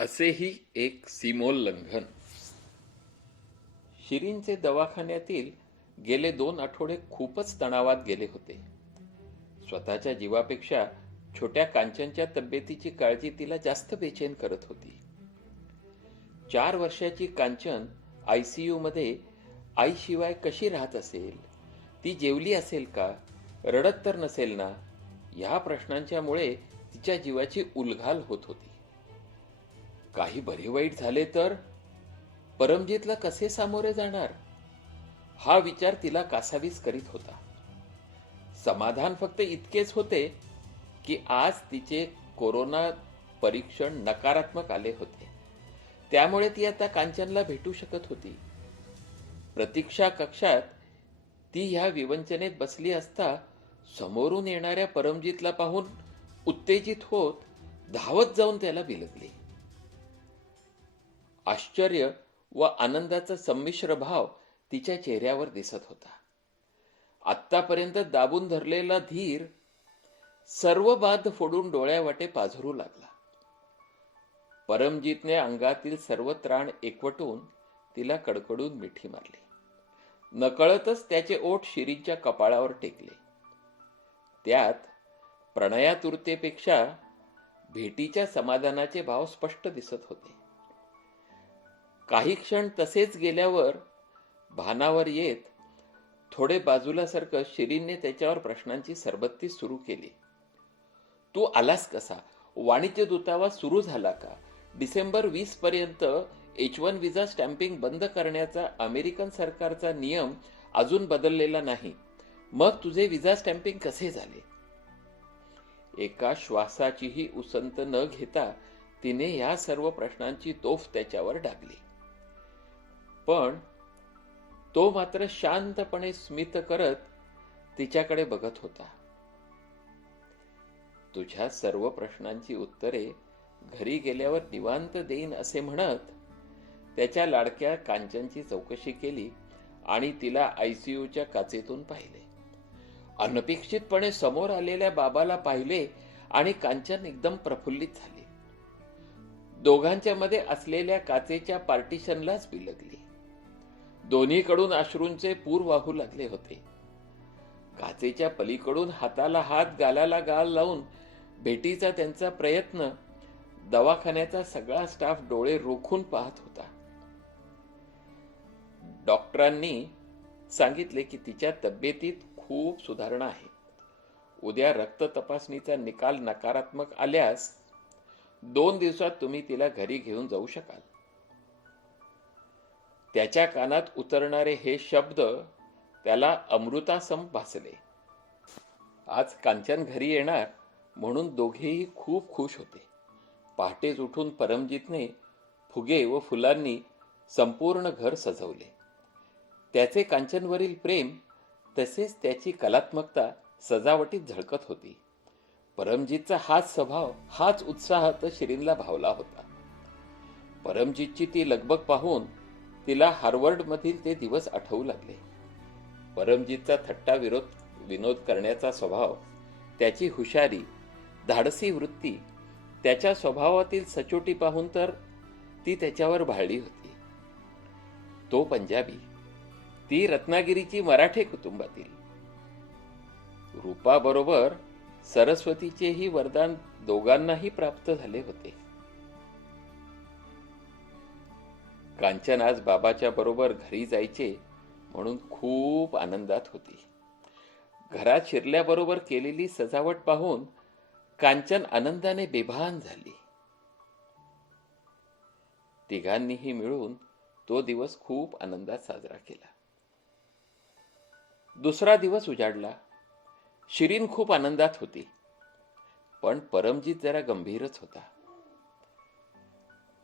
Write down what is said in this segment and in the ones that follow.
असेही एक सीमोल्लंघन. शिरीनचे दवाखान्यातील गेले 2 आठवडे खूपच तणावात गेले होते. स्वतःच्या जीवापेक्षा छोट्या कांचनच्या तब्येतीची काळजी तिला जास्त बेचैन करत होती. 4 वर्षाची कांचन आयसीयू मध्ये आईशिवाय कशी राहत असेल? ती जेवली असेल का? रडत तर नसेल ना? ह्या प्रश्नांच्यामुळे तिच्या जीवाची उलघाल होत होती. काही बरे वाईट झाले तर परमजीतला कसे सामोरे जाणार, हा विचार तिला कासावीस करीत होता. समाधान फक्त इतकेच होते की आज तिचे कोरोना परीक्षण नकारात्मक आले होते. त्यामुळे ती आता कांचनला भेटू शकत होती. प्रतीक्षा कक्षात ती ह्या विवंचनेत बसली असता समोरून येणाऱ्या परमजीतला पाहून उत्तेजित होत धावत जाऊन त्याला बिलगली. आश्चर्य व आनंदाचा संमिश्र भाव तिच्या चेहऱ्यावर दिसत होता. आत्तापर्यंत दाबून धरलेला धीर सर्व बाध फोडून डोळ्यावाटे पाझरू लागला. परमजीतने अंगातील सर्व त्राण एकवटून तिला कडकडून मिठी मारली. नकळतच त्याचे ओठ शिरीच्या कपाळावर टेकले. त्यात प्रणयातुरतेपेक्षा भेटीच्या समाधानाचे भाव स्पष्ट दिसत होते. काही क्षण तसेच गेल्यावर भानावर येत थोडे बाजूला सरकत शिरीनने त्याच्यावर प्रश्नांची सरबत्ती सुरू केली. तू आलास कसा? वाणिज्य दूतावास सुरू झाला का? डिसेंबर 20 पर्यंत H1 विजा स्टॅम्पिंग बंद करण्याचा अमेरिकन सरकारचा नियम अजून बदललेला नाही. मग तुझे विजा स्टॅम्पिंग कसे झाले? एका श्वासाचीही उसंत न घेता तिने या सर्व प्रश्नांची तोफ त्याच्यावर डागली. पण तो मात्र शांतपणे स्मित करत तिच्याकडे बघत होता. तुझ्या सर्व प्रश्नांची उत्तरे घरी गेल्यावर निवांत देईन असे म्हणत त्याच्या लाडक्या कांचनची चौकशी केली आणि तिला आयसीयूच्या काचेतून पाहिले. अनपेक्षितपणे समोर आलेल्या बाबाला पाहिले आणि कांचन एकदम प्रफुल्लित झाली. दोघांच्या मध्ये असलेल्या काचेच्या पार्टिशनलाच बिलगली. दोन्हीकडून अश्रूंचे पूर वाहू लागले होते. काचेच्या पलीकडून हाताला हात, गालाला गाल लावून भेटीचा त्यांचा प्रयत्न दवाखान्याचा सगळा स्टाफ डोळे रोखून पाहत होता. डॉक्टरांनी सांगितले की तिच्या तब्येतीत खूप सुधारणा आहे. उद्या रक्त तपासणीचा निकाल नकारात्मक आल्यास 2 दिवसात तुम्ही तिला घरी घेऊन जाऊ शकाल. त्याच्या कानात उतरणारे हे शब्द त्याला अमृतासम भासले. आज कांचन घरी येणार म्हणून दोघेही खूप खुश होते. पहाटेच उठून परमजीतने फुगे व फुलांनी संपूर्ण घर सजवले. त्याचे कांचनवरील प्रेम तसेच त्याची कलात्मकता सजावटीत झळकत होती. परमजीतचा हाच स्वभाव, हाच उत्साह तर शिरीनला भावला होता. परमजीतची ती लगबग पाहून तिला हार्वर्डमधील ते दिवस आठवू लागले. परमजीतचा थट्टा विनोद करण्याचा स्वभाव, त्याची हुशारी, धाडसी वृत्ती, त्याच्या स्वभावातील सचोटी पाहून तर ती त्याच्यावर भाळली होती. तो पंजाबी, ती रत्नागिरीची मराठे कुटुंबातील. रूपाबरोबर सरस्वतीचेही वरदान दोघांनाही प्राप्त झाले होते. कांचन आज बाबाच्या बरोबर घरी जायचे म्हणून खूप आनंदात होती. घरात शिरल्याबरोबर केलेली सजावट पाहून कांचन आनंदाने बेभान झाली. तिघांनीही मिळून तो दिवस खूप आनंदात साजरा केला. दुसरा दिवस उजाडला. शिरीन खूप आनंदात होती, पण परमजीत जरा गंभीरच होता.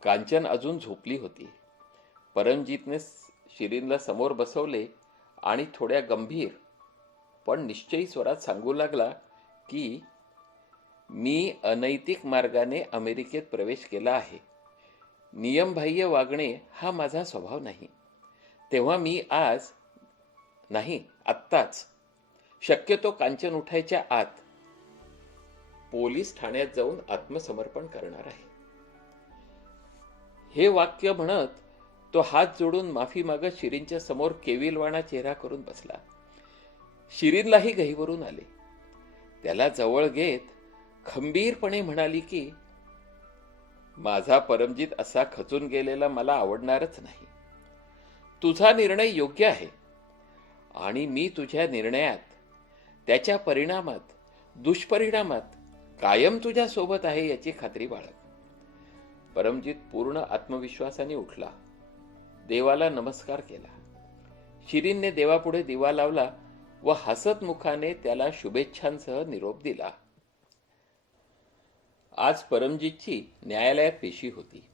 कांचन अजून झोपली होती. परमजीतने शिरीनला समोर बसवले आणि थोड्या गंभीर पण निश्चयी स्वरात सांगू लागला की मी अनैतिक मार्गाने अमेरिकेत प्रवेश केला आहे. नियमबाह्य वागणे हा माझा स्वभाव नाही. तेव्हा मी आज नाही, आत्ताच, शक्यतो कांचन उठायच्या आत पोलीस ठाण्यात जाऊन आत्मसमर्पण करणार आहे. हे वाक्य म्हणत तो हात जोडून माफी मागत शिरीनच्या समोर केविलवाणा चेहरा करून बसला. शिरीनलाही घाईवरून आले. त्याला जवळ घेत खंबीरपणे म्हणाली की माझा परमजित असा खचून गेलेला मला आवडणारच नाही. तुझा निर्णय योग्य आहे आणि मी तुझ्या निर्णयात, त्याच्या परिणामात, दुष्परिणामात कायम तुझ्या सोबत आहे याची खात्री बाळग. परमजित पूर्ण आत्मविश्वासाने उठला. देवाला नमस्कार केला. शिरीनने देवापुढे दिवा लावला व हसत मुखाने त्याला शुभेच्छांसह निरोप दिला. आज परमजितची न्यायालयात पेशी होती.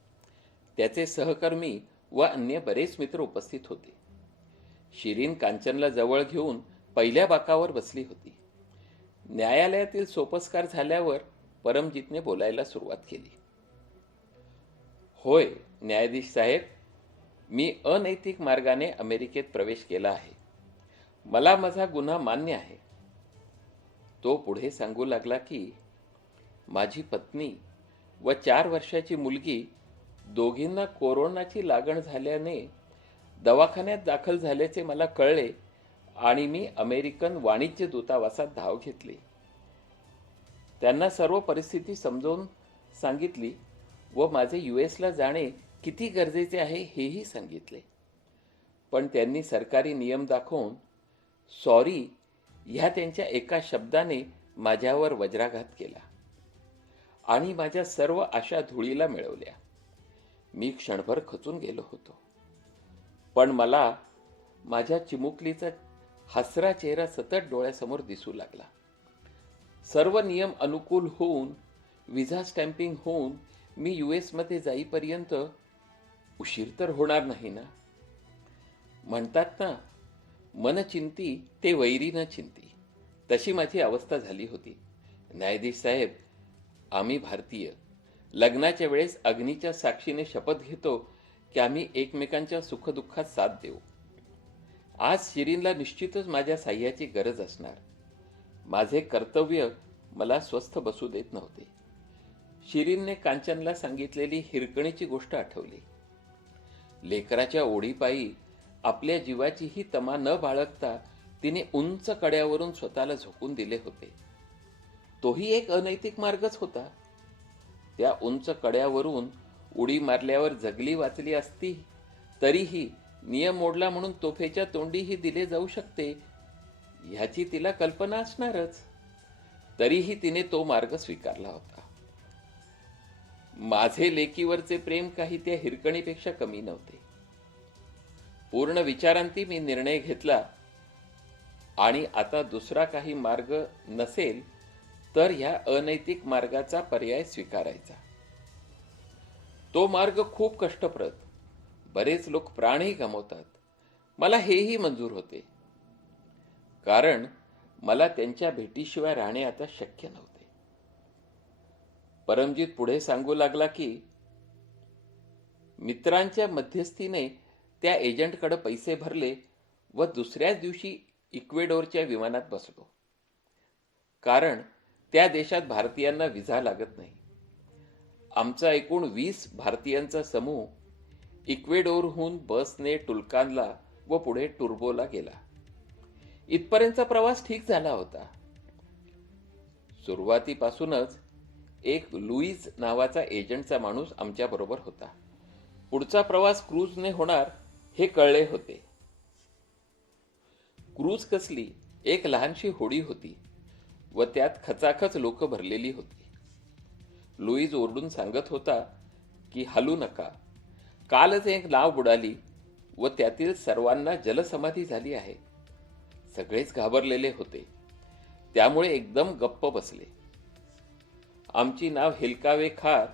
त्याचे सहकर्मी व अन्य बरेच मित्र उपस्थित होते. शिरीन कांचनला जवळ घेऊन पहिल्या बाकावर बसली होती. न्यायालयातील सोपस्कार झाल्यावर परमजितने बोलायला सुरुवात केली. होय न्यायाधीश साहेब, मी अनैतिक मार्गाने अमेरिकेत प्रवेश केला आहे. मला माझा गुन्हा मान्य आहे. तो पुढे सांगू लागला की माझी पत्नी व 4 वर्षाची मुलगी दोघींना कोरोनाची लागण झाल्याने दवाखान्यात दाखल झाल्याचे मला कळले आणि मी अमेरिकन वाणिज्य दूतावासात धाव घेतली. त्यांना सर्व परिस्थिती समजावून सांगितली व माझे US ला जाणे किती गरजेचे आहे हेही सांगितले. पण त्यांनी सरकारी नियम दाखवून सॉरी ह्या त्यांच्या एका शब्दाने माझ्यावर वज्राघात केला आणि माझ्या सर्व आशा धुळीला मिळवल्या. मी क्षणभर खचून गेलो होतो. पण मला माझ्या चिमुकलीचा हसरा चेहरा सतत डोळ्यासमोर दिसू लागला. सर्व नियम अनुकूल होऊन, व्हिसा स्टॅम्पिंग होऊन मी US मध्ये जाईपर्यंत उशीर तर होणार नाही ना. म्हणतात ना, मन चिंती ते वैरी न चिंती, तशी माझी अवस्था झाली होती. न्यायाधीश साहेब, आम्ही भारतीय लग्नाच्या वेळेस अग्नीच्या साक्षीने शपथ घेतो की आम्ही एकमेकांच्या सुखदुःखात साथ देऊ. आज शिरीनला निश्चितच माझ्या साह्याची गरज असणार. माझे कर्तव्य मला स्वस्थ बसू देत नव्हते. शिरीनने कांचनला सांगितलेली हिरकणीची गोष्ट आठवली. लेकराच्या ओढीपायी आपल्या जीवाचीही तमा न बाळगता तिने उंच कड्यावरून स्वतःला झोकून दिले होते. तोही एक अनैतिक मार्गच होता. त्या उंच कड्यावरून उडी मारल्यावर जगली वाचली असती तरीही नियम मोडला म्हणून तोफेच्या तोंडीही दिले जाऊ शकते ह्याची तिला कल्पना असणारच. तरीही तिने तो मार्ग स्वीकारला होता. माझे लेकीवरचे प्रेम काही त्या हिरकणीपेक्षा कमी नव्हते. पूर्ण विचारांती मी निर्णय घेतला आणि आता दुसरा काही मार्ग नसेल तर ह्या अनैतिक मार्गाचा पर्याय स्वीकारायचा. तो मार्ग खूप कष्टप्रद, बरेच लोक प्राणही गमावतात. मला हेही मंजूर होते, कारण मला त्यांच्या भेटीशिवाय राहणे आता शक्य नव्हते. परमजित पुढे सांगू लागला की मित्रांच्या मध्यस्थीने त्या एजंटकडे पैसे भरले व दुसऱ्याच दिवशी इक्वेडोरच्या विमानात बसलो. कारण त्या देशात भारतीयांना व्हिसा लागत नाही. आमचा एकूण 20 भारतीयांचा समूह इक्वेडोरहून बसने टुलकानला व पुढे टुर्बोला गेला. इथपर्यंतचा प्रवास ठीक झाला होता. सुरुवातीपासूनच एक लुईज नावाचा एजंटचा माणूस आमच्या बरोबर होता. पुढचा प्रवास क्रूजने होणार हे कळले होते. क्रूज कसली, एक लहानशी होडी होती व त्यात खचाखच लोक भरलेली होती. लुईज ओरडून सांगत होता की हलू नका, कालच एक नाव बुडाली व त्यातील सर्वांना जलसमाधी झाली आहे. सगळेच घाबरलेले होते, त्यामुळे एकदम गप्प बसले. आमची नाव हेलकावे खात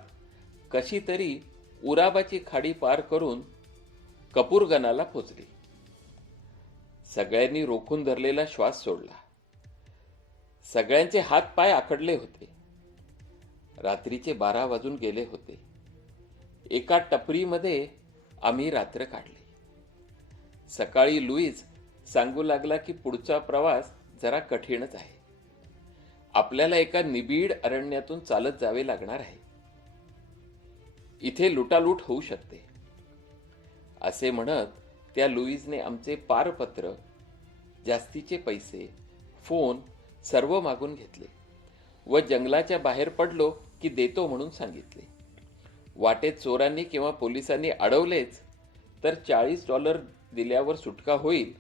कशी तरी उराबाची खाडी पार करून कपूरगनाला पोचली. सगळ्यांनी रोखून धरलेला श्वास सोडला. सगळ्यांचे हात पाय आखडले होते. रात्रीचे 12 वाजून गेले होते. एका टपरीमध्ये आम्ही रात्र काढली. सकाळी लुईज सांगू लागला की पुढचा प्रवास जरा कठीणच आहे. आपल्याला एका निबिड अरण्यातून चालत जावे लागणार आहे. इथे लुटालूट होऊ शकते, असे म्हणत त्या लुईजने आमचे पारपत्र, जास्तीचे पैसे, फोन सर्व मागून घेतले व जंगलाच्या बाहेर पडलो की देतो म्हणून सांगितले. वाटेत चोरांनी किंवा पोलिसांनी अडवलेच तर $40 दिल्यावर सुटका होईल,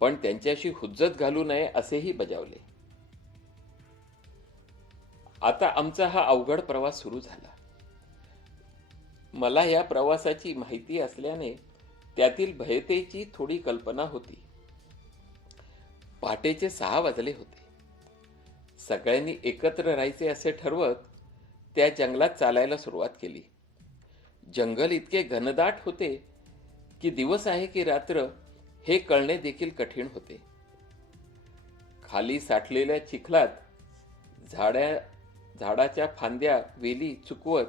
पण त्यांच्याशी हुज्जत घालू नये असेही बजावले. आता आमचा हा अवघड प्रवास सुरू झाला. मला या प्रवासाची माहिती असल्याने त्यातील भयतेची थोडी कल्पना होती. पहाटेचे 6 वाजले होते. सगळ्यांनी एकत्र राहायचे असे ठरवत त्या जंगलात चालायला सुरुवात केली. जंगल इतके घनदाट होते की दिवस आहे की रात्र हे कळणे देखील कठीण होते. खाली साठलेल्या चिखलात झाडाच्या फांद्या वेली चुकवत,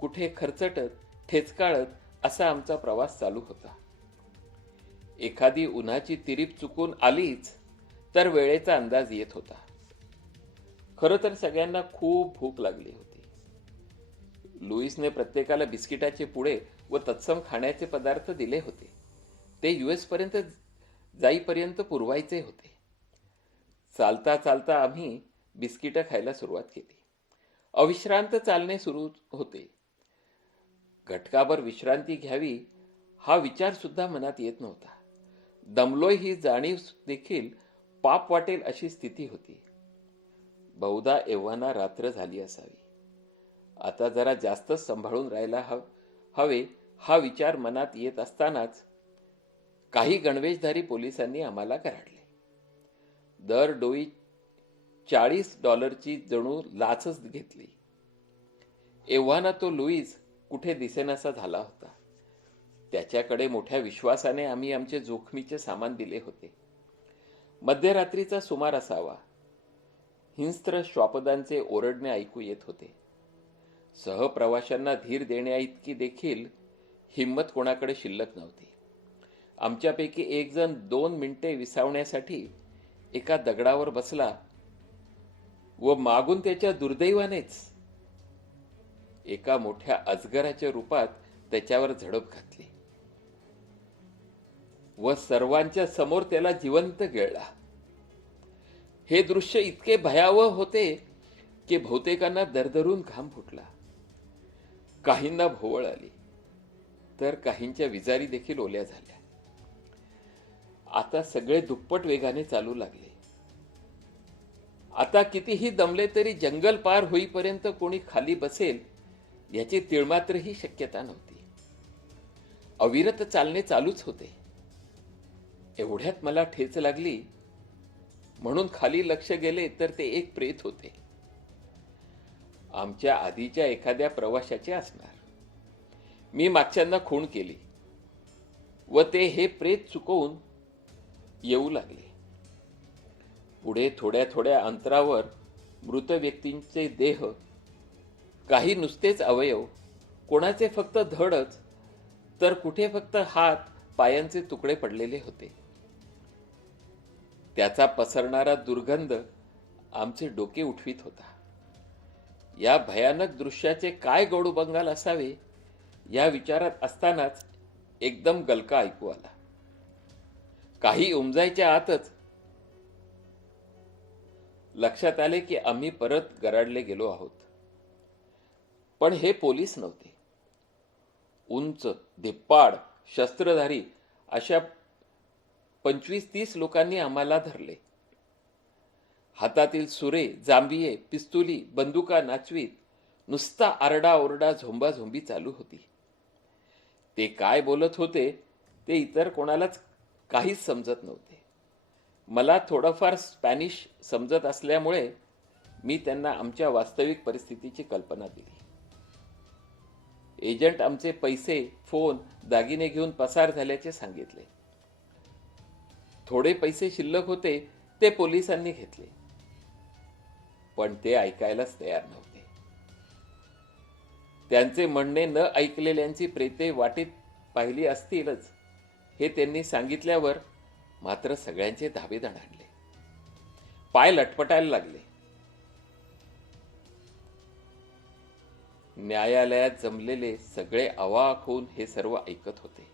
कुठे खरचटत ठेचकाळत असा आमचा प्रवास चालू होता. एखादी उन्हाची तिरीप चुकून आलीच तर वेळेचा अंदाज येत होता. खरं तर सगळ्यांना खूप भूक लागली होती. लुईसने प्रत्येकाला बिस्किटाचे पुडे व तत्सम खाण्याचे पदार्थ दिले होते. ते US पर्यंत जाईपर्यंत पुरवायचे होते. चालता चालता आम्ही बिस्किटं खायला सुरुवात केली. अविश्रांत चालणे सुरू होते. घटकाभर विश्रांती घ्यावी हा विचार सुद्धा मनात येत नव्हता. दमलोय ही जाणीव देखील पाप वाटेल अशी स्थिती होती. बहुधा एव्हाना रात्र झाली असावी. आता जरा जास्तच सांभाळून राहायला हवे हा विचार मनात येत असतानाच काही गणवेशधारी पोलिसांनी आम्हाला कराडले. दर डोई $40ची जणू लाचच घेतली. एव्हाना तो लुईस कुठे दिसेनासा झाला होता. त्याच्याकडे मोठ्या विश्वासाने आम्ही आमचे जोखमीचे सामान दिले होते. मध्यरात्रीचा सुमार असावा. हिंस्त्र श्वापदांचे ओरडणे ऐकू येत होते. सहप्रवाशांना धीर देण्याइतकी देखील हिंमत कोणाकडे शिल्लक नव्हती. आमच्यापैकी एक जण 2 मिनिटे विसावण्यासाठी एका दगडावर बसला व मागून त्याच्या दुर्दैवानेच एका मोठ्या अजगराच्या रूपात त्याच्यावर झडप घातली व सर्वांच्या समोर त्याला जिवंत गिळला. हे दृश्य इतके भयावह होते की बहुतेकांना दरदरून घाम फुटला. काहींना भोवळ आली तर काहींच्या विजारी देखील ओल्या झाल्या. आता सगळे दुप्पट वेगाने चालू लागले. आता कितीही दमले तरी जंगल पार होईपर्यंत कोणी खाली बसेल याची तिळमात्रही शक्यता नव्हती. अविरत चालणे चालूच होते. एवढ्यात मला ठेच लागली म्हणून खाली लक्ष गेले तर ते एक प्रेत होते. आमच्या आधीच्या एखाद्या प्रवाशाचे असणार. मी मागच्यांना खूण केली व ते हे प्रेत चुकवून येऊ लागले. पुढे थोड्या थोड्या अंतरावर मृत व्यक्तींचे देह, काही नुसतेच अवयव, कोणाचे फक्त धडच तर कुठे फक्त हात पायांचे तुकडे पडलेले होते. त्याचा पसरणारा दुर्गंध आमचे डोके उठवीत होता. या भयानक दृश्याचे काय गोडू बंगाल असावे या विचारात असतानाच एकदम गलका ऐकू आला. काही उमजायच्या आतच लक्षात आले की आम्ही परत गराडले गेलो आहोत. पण हे पोलीस नव्हते. उंच, धिप्पाड, शस्त्रधारी अशा 25-30 लोकांनी आम्हाला धरले. हातातील सुरे, जांभिये, पिस्तुली, बंदुका नाचवीत नुसता आरडाओरडा, झोंबाझोंबी चालू होती. ते काय बोलत होते ते इतर कोणालाच काहीच समजत नव्हते. मला थोडंफार स्पॅनिश समजत असल्यामुळे मी त्यांना आमच्या वास्तविक परिस्थितीची कल्पना दिली. एजंट आमचे पैसे, फोन, दागिने घेऊन पसार झाल्याचे सांगितले. थोडे पैसे शिल्लक होते ते पोलिसांनी घेतले, पण ते ऐकायलाच तयार नव्हते. त्यांचे म्हणणे न ऐकलेल्यांची प्रेते वाटेत पाहिली असतीलच हे त्यांनी सांगितल्यावर मात्र सगळ्यांचे धाबे दणाणले. पाय लटपटायला लागले. न्यायालयात जमलेले सगळे अवाक होऊन हे सर्व ऐकत होते.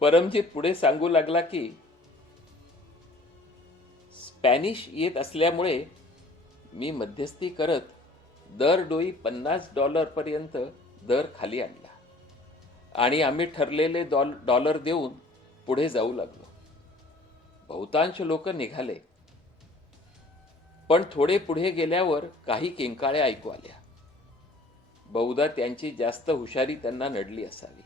परमजीत पुढे सांगू लागला की स्पॅनिश येत असल्यामुळे मी मध्यस्थी करत दरडोई $50 पर्यंत दर खाली आणला आणि आम्ही ठरलेले डॉलर देऊन पुढे जाऊ लागलो. बहुतांश लोक निघाले, पण थोडे पुढे गेल्यावर काही किंकाळ्या ऐकू आल्या. बहुधा त्यांची जास्त हुशारी त्यांना नडली असावी.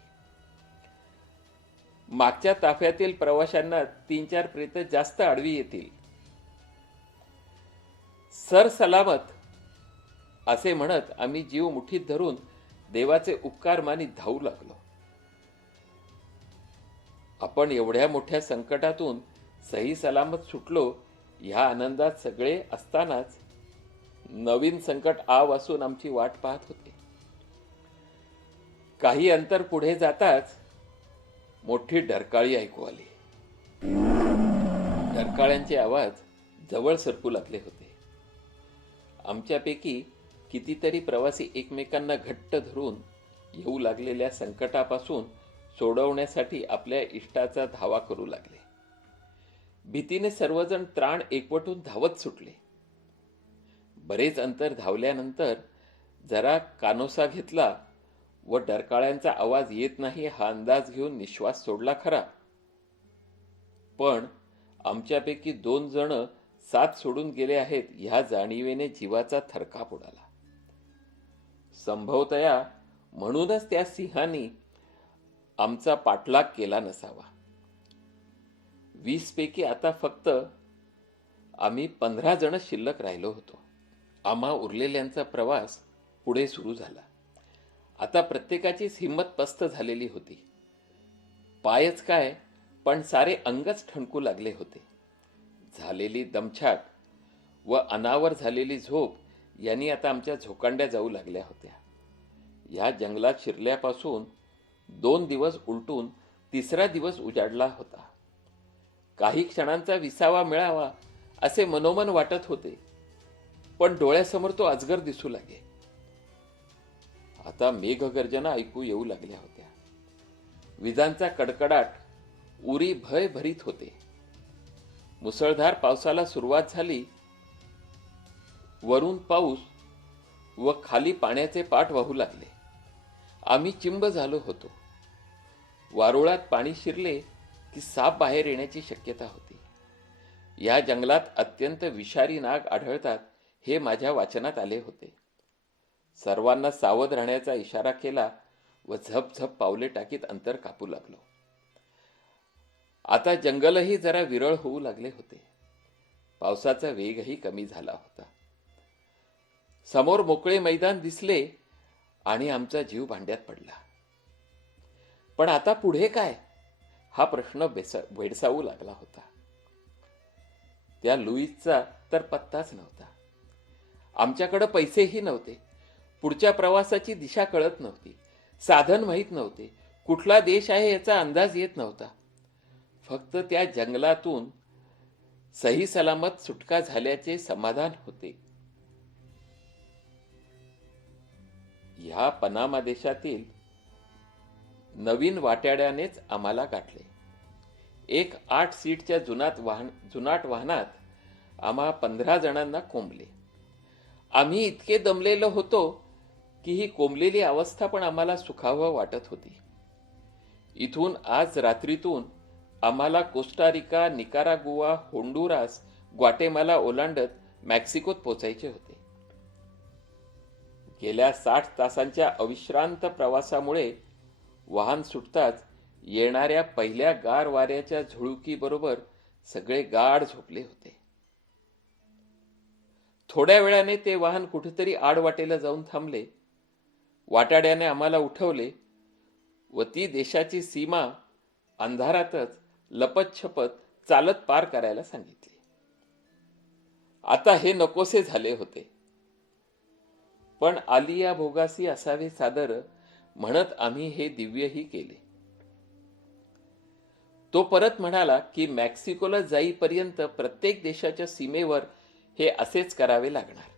मागच्या ताफ्यातील प्रवाशांना 3-4 प्रेत जास्त आडवी येतील. सर सलामत असे म्हणत आम्ही जीव मुठीत धरून देवाचे उपकार मानी धावू लागलो. आपण एवढ्या मोठ्या संकटातून सही सलामत सुटलो ह्या आनंदात सगळे असतानाच नवीन संकट आवासून आमची वाट पाहत होते. काही अंतर पुढे जाताच मोठी डरकाळी ऐकू आली. डरकाळ्यांचे आवाज जवळ सरकू लागले होते. आमच्यापैकी कितीतरी प्रवासी एकमेकांना घट्ट धरून येऊ लागलेल्या संकटापासून सोडवण्यासाठी आपल्या इष्टाचा धावा करू लागले. भीतीने सर्वजण त्राण एकवटून धावत सुटले. बरेच अंतर धावल्यानंतर जरा कानोसा घेतला व डरकाळ्यांचा आवाज येत नाही हा अंदाज घेऊन निश्वास सोडला खरा, पण आमच्यापैकी 2 जण साथ सोडून गेले आहेत ह्या जाणीवेने जीवाचा थरकाप उडाला. संभवतया म्हणूनच त्या सिंहांनी आमचा पाठलाग केला नसावा. 20 पैकी आता फक्त आम्ही 15 जण शिल्लक राहिलो होतो. आम्हा उरलेल्यांचा प्रवास पुढे सुरू झाला. आता प्रत्येकाचीच हिंमत पस्त झालेली होती. पायच काय पण सारे अंगच ठणकू लागले होते. झालेली दमछाक व अनावर झालेली झोप यांनी आता आमच्या झोकांड्या जाऊ लागल्या होत्या. या जंगलात शिरल्यापासून 2 दिवस उलटून 3रा दिवस उजाडला होता. काही क्षणांचा विसावा मिळावा असे मनोमन वाटत होते, पण डोळ्यासमोर तो अजगर दिसू लागे. आता मेघगर्जना ऐकू येऊ लागल्या होत्या. विजांचा कडकडाट उरी भय भरीत होते. मुसळधार पावसाला सुरुवात झाली. वरून पाऊस व खाली पाण्याचे पाट वाहू लागले. आम्ही चिंब झालो होतो. वारुळात पाणी शिरले की साप बाहेर येण्याची शक्यता होती. या जंगलात अत्यंत विषारी नाग आढळतात हे माझ्या वाचनात आले होते. सर्वांना सावध राहण्याचा इशारा केला व झपझप पावले टाकीत अंतर कापू लागलो. आता जंगलही जरा विरळ होऊ लागले होते. पावसाचा वेगही कमी झाला होता. समोर मोकळे मैदान दिसले आणि आमचा जीव भांड्यात पडला. पण आता पुढे काय हा प्रश्न भेडसावू लागला होता. त्या लुईसचा तर पत्ताच नव्हता. आमच्याकडे पैसेही नव्हते. पुढच्या प्रवासाची दिशा कळत नव्हती. साधन माहीत नव्हते. कुठला देश आहे याचा अंदाज येत नव्हता. फक्त त्या जंगलातून सही सलामत सुटका झाल्याचे समाधान होते. ह्या पनामा देशातील नवीन वाट्याड्यानेच आम्हाला गाठले. एक 8 सीटच्या जुनाट वाहनात आम्हा 15 जणांना कोंबले. आम्ही इतके दमलेलो होतो की ही कोंबलेली अवस्था पण आम्हाला सुखावं वाटत होती. इथून आज रात्रीतून आम्हाला कोस्टारिका, निकारागुआ, होंडुरास, ग्वाटेमाला ओलांडत मेक्सिकोत पोचायचे होते. गेल्या 60 तासांच्या अविश्रांत प्रवासामुळे वाहन सुटताच येणाऱ्या पहिल्या गार वाऱ्याच्या झुळुकीबरोबर सगळे गाढ झोपले होते. थोड्या वेळाने ते वाहन कुठेतरी आडवाटेला जाऊन थांबले. वाटाड्याने आम्हाला उठवले व ती देशाची सीमा अंधारातच लपतछपत चालत पार करायला सांगितले. आता हे नकोसे झाले होते, पण आलिया भोगासी असावे सादर म्हणत आम्ही हे दिव्यही केले. तो परत म्हणाला की मेक्सिकोला जाईपर्यंत प्रत्येक देशाच्या सीमेवर हे असेच करावे लागणार.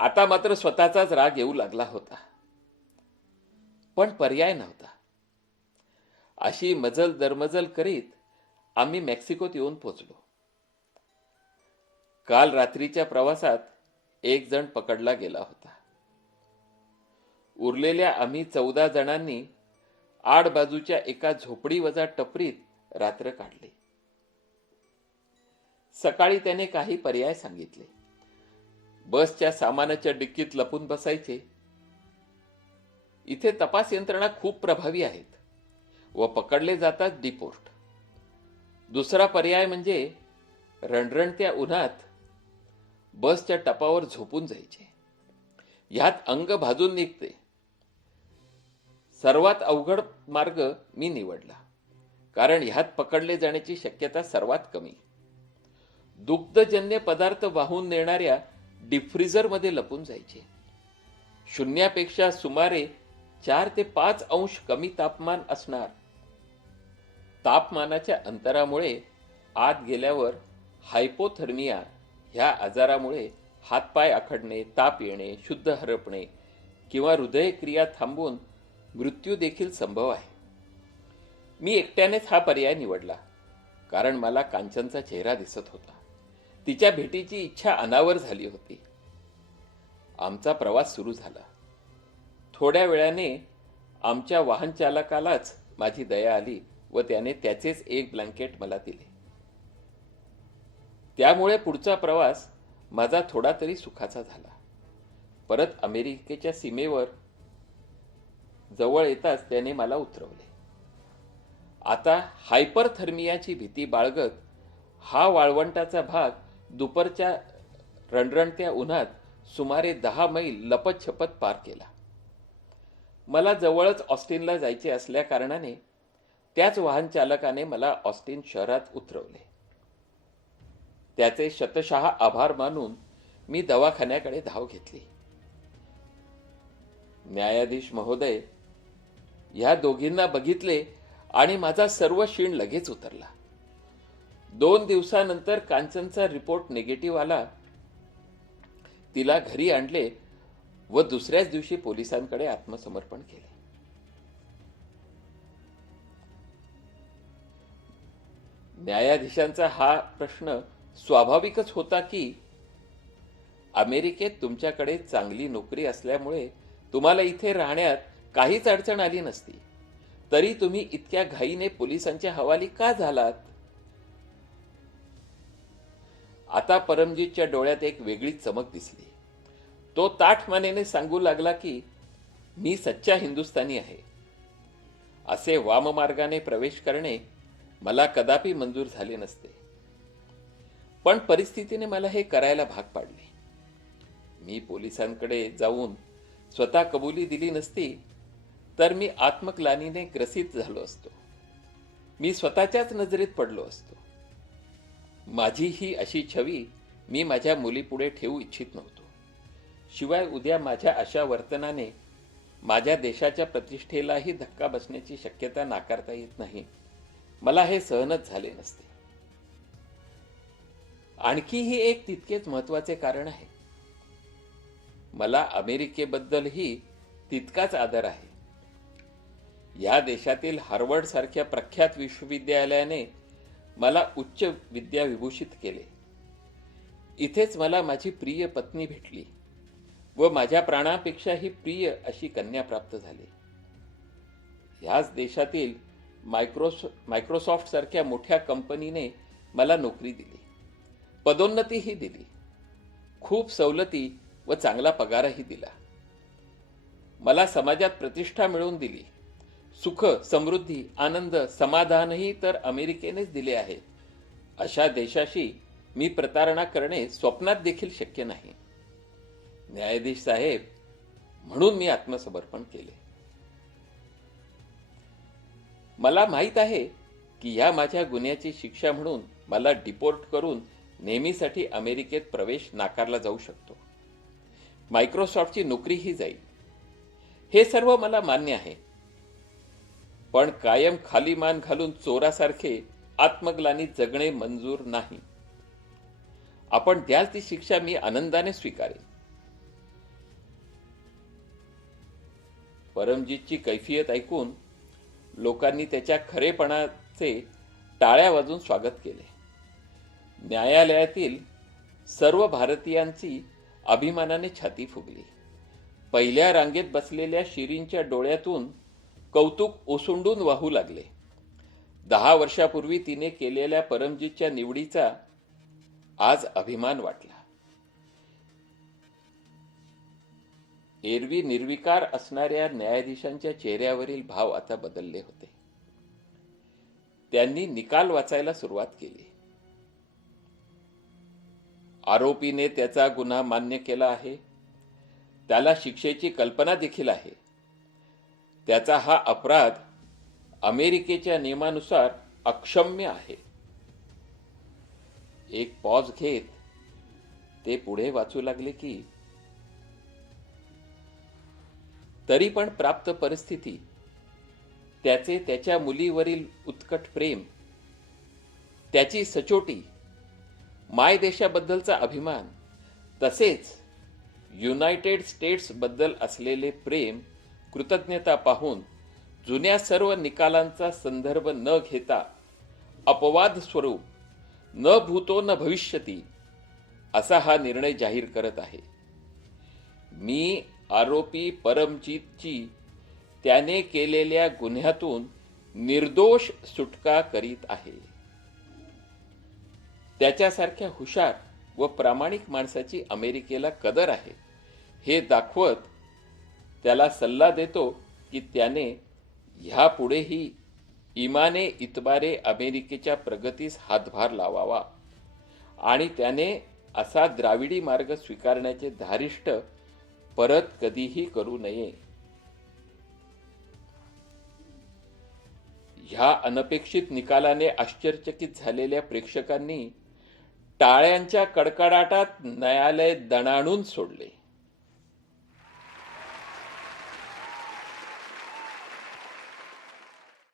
आता मात्र स्वतःचाच राग येऊ लागला होता, पण पर्याय नव्हता. अशी मजल दरमजल करीत आम्ही मेक्सिकोत येऊन पोचलो. काल रात्रीच्या प्रवासात एक जण पकडला गेला होता. उरलेल्या आम्ही 14 जणांनी आडबाजूच्या एका झोपडीवजा टपरीत रात्र काढली. सकाळी त्याने काही पर्याय सांगितले. बसच्या सामानाच्या डिक्कीत लपून बसायचे. इथे तपास यंत्रणा खूप प्रभावी आहेत व पकडले जातात डिपोर्ट. दुसरा पर्याय म्हणजे रणरणत्या उन्हात बसच्या टपावर झोपून जायचे. ह्यात अंग भाजून निघते. सर्वात अवघड मार्ग मी निवडला, कारण ह्यात पकडले जाण्याची शक्यता सर्वात कमी. दुग्धजन्य पदार्थ वाहून नेणाऱ्या डिफ्रीझरमध्ये लपून जायचे. शून्यापेक्षा सुमारे 4 ते 5 अंश कमी तापमान असणार. तापमानाच्या अंतरामुळे आत गेल्यावर हायपोथर्मिया ह्या आजारामुळे हातपाय आखडणे, ताप येणे, शुद्ध हरपणे किंवा हृदयक्रिया थांबून मृत्यू देखील संभव आहे. मी एकट्यानेच हा पर्याय निवडला, कारण मला कांचनचा चेहरा दिसत होता. तिच्या भेटीची इच्छा अनावर झाली होती. आमचा प्रवास सुरू झाला. थोड्या वेळाने आमच्या वाहन चालकालाच माझी दया आली व त्याने त्याचेच एक ब्लँकेट मला दिले. त्यामुळे पुढचा प्रवास माझा थोडा तरी सुखाचा झाला. परत अमेरिकेच्या सीमेवर जवळ येताच त्याने मला उतरवले. आता हायपरथर्मियाची भीती बाळगत हा वाळवंटाचा भाग दुपारच्या रणरणत्या उन्हात सुमारे 10 मैल लपतछपत पार केला. मला जवळच ऑस्टिनला जायचे असल्या कारणाने त्याच वाहन चालकाने मला ऑस्टिन शहरात उतरवले. त्याचे शतशः आभार मानून मी दवाखान्याकडे धाव घेतली. न्यायाधीश महोदय, ह्या दोघींना बघितले आणि माझा सर्व शीण लगेच उतरला. 2 दिवसानंतर कांचनचा रिपोर्ट निगेटिव्ह आला. तिला घरी आणले व दुसऱ्याच दिवशी पोलिसांकडे आत्मसमर्पण केले. न्यायाधीशांचा हा प्रश्न स्वाभाविकच होता की अमेरिकेत तुमच्याकडे चांगली नोकरी असल्यामुळे तुम्हाला इथे राहण्यात काहीच अडचण आली नसती, तरी तुम्ही इतक्या घाईने पोलिसांच्या हवाली का झालात? आता परमजीतच्या डोळ्यात एक वेगळी चमक दिसली. तो ताठमानेने सांगू लागला की मी सच्चा हिंदुस्थानी आहे. असे वाममार्गाने प्रवेश करणे मला कदापि मंजूर झाले नसते, पण परिस्थितीने मला हे करायला भाग पाडले. मी पोलिसांकडे जाऊन स्वतः कबुली दिली नसती तर मी आत्मग्लानीने ग्रसित झालो असतो. मी स्वतःच्याच नजरेत पडलो असतो. माझी ही अशी छवी मी माझ्या मुलीपुढे ठेवू इच्छित नव्हतो. शिवाय उद्या माझ्या अशा वर्तनाने माझ्या देशाच्या प्रतिष्ठेलाही धक्का बसण्याची शक्यता नाकारता येत नाही. मला हे सहनच झाले नसते. आणखीही एक तितकेच महत्वाचे कारण आहे. मला अमेरिकेबद्दलही तितकाच आदर आहे. या देशातील हार्वर्ड सारख्या प्रख्यात विश्वविद्यालयाने मला उच्च विद्या विभूषित केले. इथेच मला माझी प्रिय पत्नी भेटली व माझ्या प्राणापेक्षाही प्रिय अशी कन्या प्राप्त झाली. ह्याच देशातील मायक्रोसॉफ्ट सारख्या मोठ्या कंपनीने मला नोकरी दिली, पदोन्नतीही दिली, खूप सवलती व चांगला पगारही दिला. मला समाजात प्रतिष्ठा मिळवून दिली. सुख, समृद्धी, आनंद, समाधानही तर अमेरिकेनेच दिले आहे. अशा देशाशी मी प्रतारणा करणे स्वप्नात देखील शक्य नाही. न्यायाधीश साहेब, म्हणून मी आत्मसमर्पण केले. मला माहीत आहे की या माझ्या गुन्ह्याची शिक्षा म्हणून मला डिपोर्ट करून नेहमीसाठी अमेरिकेत प्रवेश नाकारला जाऊ शकतो. मायक्रोसॉफ्टची नोकरीही जाईल. हे सर्व मला मान्य आहे, पण कायम खाली मान घालून चोरासारखे आत्मग्लानी जगणे मंजूर नाही. आपण द्याल ती शिक्षा मी आनंदाने स्वीकारेन. परमजीतची कैफियत ऐकून लोकांनी त्याच्या खरेपणाचे टाळ्या वाजून स्वागत केले. न्यायालयातील सर्व भारतीयांची अभिमानाने छाती फुगली. पहिल्या रांगेत बसलेल्या शिरींच्या डोळ्यातून कौतुक ओसंडून वाहू लागले. 10 वर्षापूर्वी तिने केलेल्या परमजीतच्या निवडीचा आज अभिमान वाटला. एरवी निर्विकार असणाऱ्या न्यायाधीशांच्या चेहऱ्यावरील भाव आता बदलले होते. त्यांनी निकाल वाचायला सुरुवात केली. आरोपीने त्याचा गुन्हा मान्य केला आहे. त्याला शिक्षेची कल्पना देखील आहे. त्याचा हा अपराध अमेरिकेच्या नियमानुसार अक्षम्य आहे. एक पॉज घेत ते पुढे वाचू लागले की तरी पण प्राप्त परिस्थिती, त्याचे त्याच्या मुलीवरील उत्कट प्रेम, त्याची सचोटी, मायदेशाबद्दलचा अभिमान, तसेच युनायटेड स्टेट्स बद्दल असलेले प्रेम, कृतज्ञता पाहून जुन्या सर्व निकालांचा संदर्भ न घेता अपवाद स्वरूप न भूतो न भविष्यती असा हा निर्णय जाहीर करत आहे. मी आरोपी परमजीतची त्याने केलेल्या गुन्ह्यातून निर्दोष सुटका करीत आहे. त्याच्यासारख्या हुशार व प्रामाणिक माणसाची अमेरिकेला कदर आहे हे दाखवत त्याला सल्ला देतो की त्याने ह्यापुढेही इमाने इतबारे अमेरिकेच्या प्रगतीस हातभार लावावा आणि त्याने असा द्राविडी मार्ग स्वीकारण्याचे धारिष्ट परत कधीही करू नये. ह्या अनपेक्षित निकालाने आश्चर्यचकित झालेल्या प्रेक्षकांनी टाळ्यांच्या कडकडाटात न्यायालय दणाणून सोडले.